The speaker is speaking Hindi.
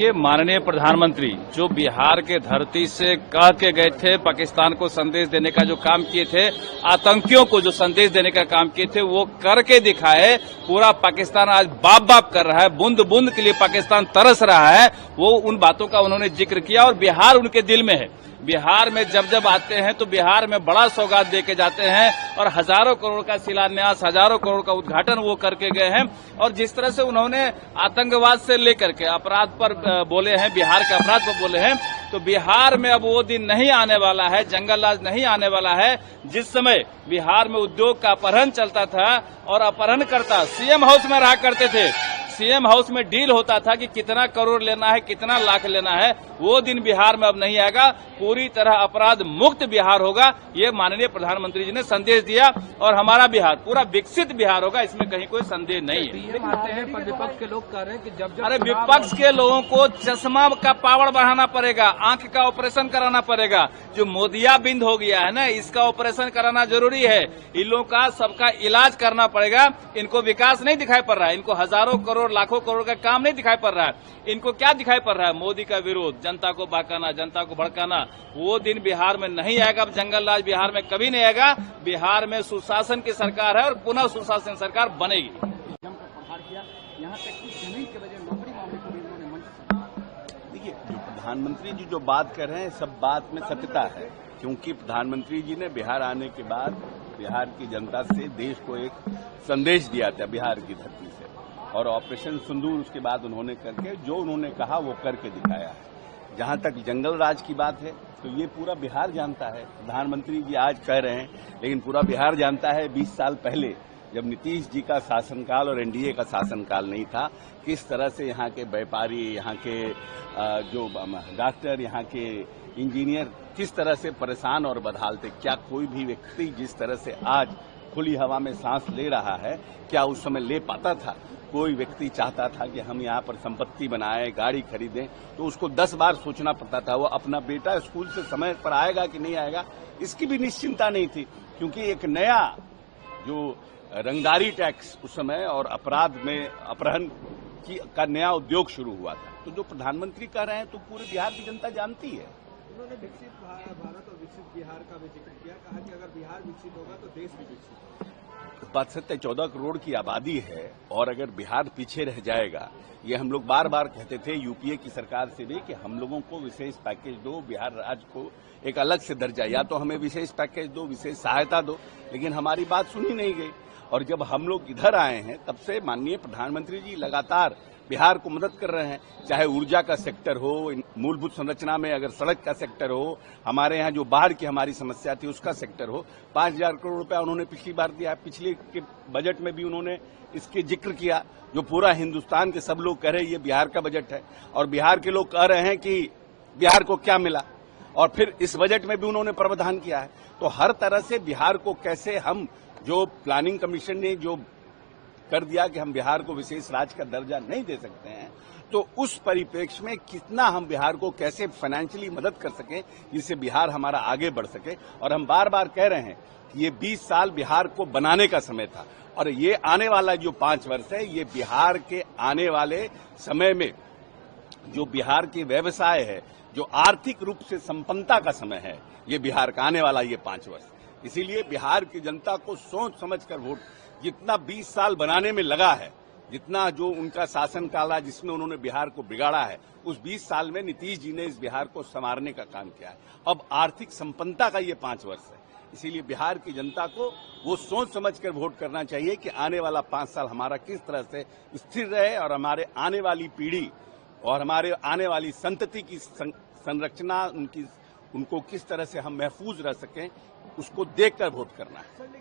देखिए, माननीय प्रधानमंत्री जो बिहार के धरती से कह के गए थे, पाकिस्तान को संदेश देने का जो काम किए थे, आतंकियों को जो संदेश देने का काम किए थे, वो करके दिखाए। पूरा पाकिस्तान आज बाप बाप कर रहा है, बूंद बूंद के लिए पाकिस्तान तरस रहा है। वो उन बातों का उन्होंने जिक्र किया और बिहार उनके दिल में है। बिहार में जब जब आते हैं तो बिहार में बड़ा सौगात दे के जाते हैं और हजारों करोड़ का शिलान्यास, हजारों करोड़ का उद्घाटन वो करके गए हैं। और जिस तरह से उन्होंने आतंकवाद से लेकर के अपराध पर बोले हैं, बिहार के अपराध पर बोले हैं, तो बिहार में अब वो दिन नहीं आने वाला है, जंगल राज नहीं आने वाला है। जिस समय बिहार में उद्योग का अपहरण चलता था और अपहरणकर्ता सीएम हाउस में रहा करते थे, सीएम हाउस में डील होता था कि कितना करोड़ लेना है, कितना लाख लेना है, वो दिन बिहार में अब नहीं आएगा। पूरी तरह अपराध मुक्त बिहार होगा, ये माननीय प्रधानमंत्री जी ने संदेश दिया और हमारा बिहार पूरा विकसित बिहार होगा, इसमें कहीं कोई संदेह नहीं है। आते हैं पर विपक्ष के लोग कह रहे हैं कि जब अरे विपक्ष के लोगों को चश्मा का पावर बढ़ाना पड़ेगा, आंख का ऑपरेशन कराना पड़ेगा। जो मोतियाबिंद हो गया है ना, इसका ऑपरेशन कराना जरूरी है। इन लोगों का सबका इलाज करना पड़ेगा। इनको विकास नहीं दिखाई पड़ रहा है, इनको हजारों करोड़ लाखों करोड़ का काम नहीं दिखाई पड़ रहा है। इनको क्या दिखाई पड़ रहा है? मोदी का विरोध, जनता को बहकाना, जनता को भड़काना। वो दिन बिहार में नहीं आएगा। अब जंगल राज बिहार में कभी नहीं आएगा। बिहार में सुशासन की सरकार है और पुनः सुशासन सरकार बनेगी। देखिए, जो प्रधानमंत्री जी जो बात कर रहे हैं, सब बात में सत्यता है, क्योंकि प्रधानमंत्री जी ने बिहार आने के बाद बिहार की जनता से देश को एक संदेश दिया था बिहार की धरती से, और ऑपरेशन सिंदूर उसके बाद उन्होंने करके जो उन्होंने कहा वो करके दिखाया है। जहां तक जंगल राज की बात है तो ये पूरा बिहार जानता है। प्रधानमंत्री जी आज कह रहे हैं, लेकिन पूरा बिहार जानता है 20 साल पहले जब नीतीश जी का शासनकाल और एनडीए का शासनकाल नहीं था, किस तरह से यहाँ के व्यापारी, यहाँ के जो डॉक्टर, यहाँ के इंजीनियर किस तरह से परेशान और बदहाल थे। क्या कोई भी व्यक्ति जिस तरह से आज खुली हवा में सांस ले रहा है, क्या उस समय ले पाता था? कोई व्यक्ति चाहता था कि हम यहाँ पर संपत्ति बनाएं, गाड़ी खरीदें, तो उसको 10 बार सोचना पड़ता था। वो अपना बेटा स्कूल से समय पर आएगा कि नहीं आएगा, इसकी भी निश्चिंता नहीं थी, क्योंकि एक नया जो रंगदारी टैक्स उस समय और अपराध में अपहरण का नया उद्योग शुरू हुआ था। तो जो प्रधानमंत्री कह रहे हैं तो पूरे बिहार की जनता जानती है। उन्होंने विकसित भारत और विकसित बिहार का भी जिक्र किया, कहा कि अगर बिहार विकसित होगा तो देश भी विकसित होगा। बात सत्य, 14 करोड़ की आबादी है और अगर बिहार पीछे रह जाएगा, ये हम लोग बार बार कहते थे यूपीए की सरकार से भी कि हम लोगों को विशेष पैकेज दो, बिहार राज्य को एक अलग से दर्जा, या तो हमें विशेष पैकेज दो, विशेष सहायता दो, लेकिन हमारी बात सुनी नहीं गई। और जब हम लोग इधर आए हैं तब से माननीय प्रधानमंत्री जी लगातार बिहार को मदद कर रहे हैं, चाहे ऊर्जा का सेक्टर हो, मूलभूत संरचना में अगर सड़क का सेक्टर हो, हमारे यहाँ जो बाढ़ की हमारी समस्या थी उसका सेक्टर हो। 5,000 करोड़ रुपया उन्होंने पिछली बार दिया, पिछले के बजट में भी उन्होंने इसके जिक्र किया। जो पूरा हिंदुस्तान के सब लोग कह रहे हैं ये बिहार का बजट है, और बिहार के लोग कह रहे हैं कि बिहार को क्या मिला, और फिर इस बजट में भी उन्होंने प्रावधान किया है। तो हर तरह से बिहार को कैसे हम, जो प्लानिंग कमीशन ने जो कर दिया कि हम बिहार को विशेष राज्य का दर्जा नहीं दे सकते हैं, तो उस परिप्रेक्ष्य में कितना हम बिहार को कैसे फाइनेंशियली मदद कर सकें जिससे बिहार हमारा आगे बढ़ सके। और हम बार बार कह रहे हैं कि ये 20 साल बिहार को बनाने का समय था, और ये आने वाला जो 5 वर्ष है, ये बिहार के आने वाले समय में जो बिहार के व्यवसाय है, जो आर्थिक रूप से संपन्नता का समय है, ये बिहार का आने वाला ये 5 वर्ष। इसीलिए बिहार की जनता को सोच समझ कर वोट, जितना 20 साल बनाने में लगा है, जितना जो उनका शासनकाल है जिसमें उन्होंने बिहार को बिगाड़ा है, उस 20 साल में नीतीश जी ने इस बिहार को संवारने का काम किया है। अब आर्थिक संपन्नता का ये 5 वर्ष है, इसीलिए बिहार की जनता को वो सोच समझ कर वोट करना चाहिए कि आने वाला 5 साल हमारा किस तरह से स्थिर रहे और हमारे आने वाली पीढ़ी और हमारे आने वाली संतति की संरचना, उनको किस तरह से हम महफूज रह सकें, उसको देखकर वोट करना है।